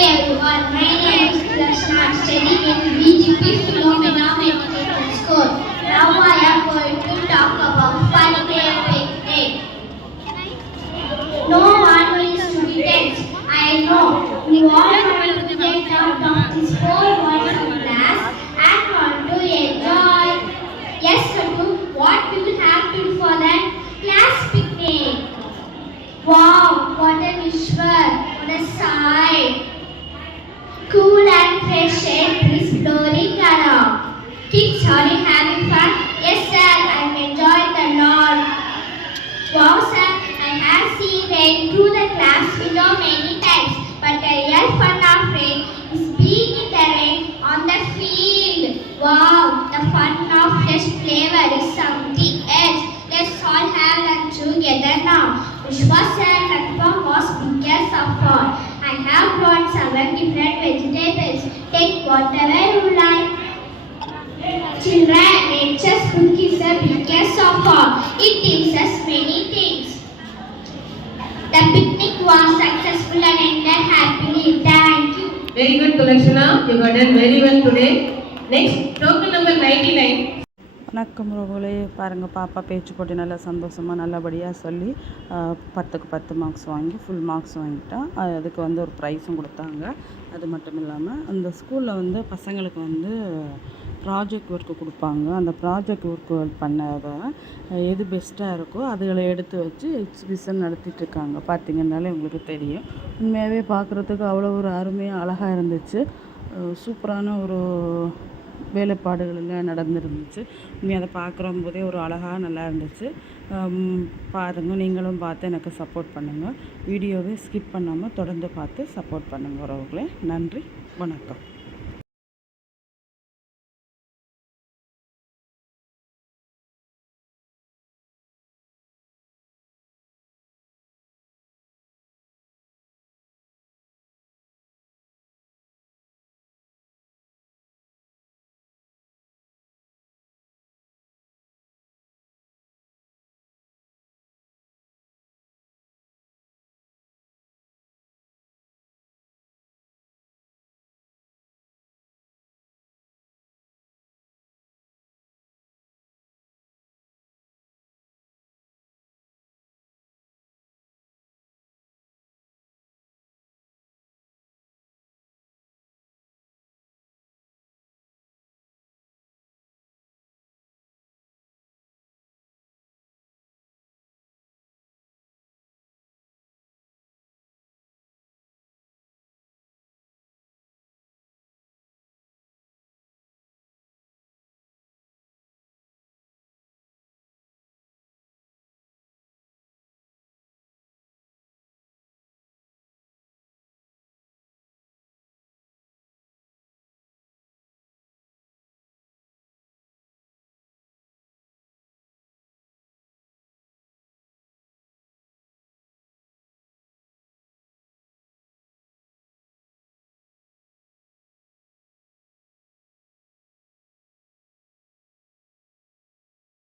everyone. My in. Now I am going to talk about day. No one is to be tense. I know. We all want to get out this whole class and want to enjoy. Yes, Katu, what will have to do for that class picnic? Wow, what a visual, what a. Kids, are you having fun? Yes, sir, I'm the lot. Wow, sir, I have seen rain through the many times, but the fun of rain is being on the field. Wow, the fun of fresh flavor is something else. Let's all have together now. Vishwa sir, Natpa was biggest of all. I have brought seven different vegetables. Take whatever you like. Children, nature's book is the biggest of all. It teaches us many things. The picnic was successful and ended happily. Thank you. Very good, Kulakshana. You got done very well today. Next, token number 99. வணக்கம் ரோகோலே பாருங்கள் பாப்பா பேச்சு போட்டி நல்லா சந்தோஷமாக நல்லபடியாக சொல்லி பத்துக்கு பத்து மார்க்ஸ் வாங்கி ஃபுல் மார்க்ஸ் வாங்கிட்டா அதுக்கு வந்து ஒரு ப்ரைஸும் கொடுத்தாங்க. அது மட்டும் இல்லாமல் அந்த ஸ்கூலில் வந்து பசங்களுக்கு வந்து ப்ராஜெக்ட் ஒர்க்கு கொடுப்பாங்க. அந்த ப்ராஜெக்ட் ஒர்க்கு பண்ணதை எது பெஸ்ட்டாக இருக்கோ அதுகளை எடுத்து வச்சு எக்ஸிபிஷன் நடத்திட்டு இருக்காங்க. பார்த்தீங்கன்னாலே உங்களுக்கு தெரியும். உண்மையாகவே பார்க்குறதுக்கு அவ்வளோ ஒரு அருமையாக அழகாக இருந்துச்சு. சூப்பரான ஒரு வேலைப்பாடுகள் எல்லாம் நடந்துருந்துச்சு. நீ அதை பார்க்குற போதே ஒரு அழகாக நல்லா இருந்துச்சு. பாருங்கள் நீங்களும் பார்த்து எனக்கு சப்போர்ட் பண்ணுங்கள் வீடியோவை ஸ்கிப் பண்ணாமல் தொடர்ந்து பார்த்து சப்போர்ட் பண்ணுங்கள் உறவுகளே. நன்றி வணக்கம்.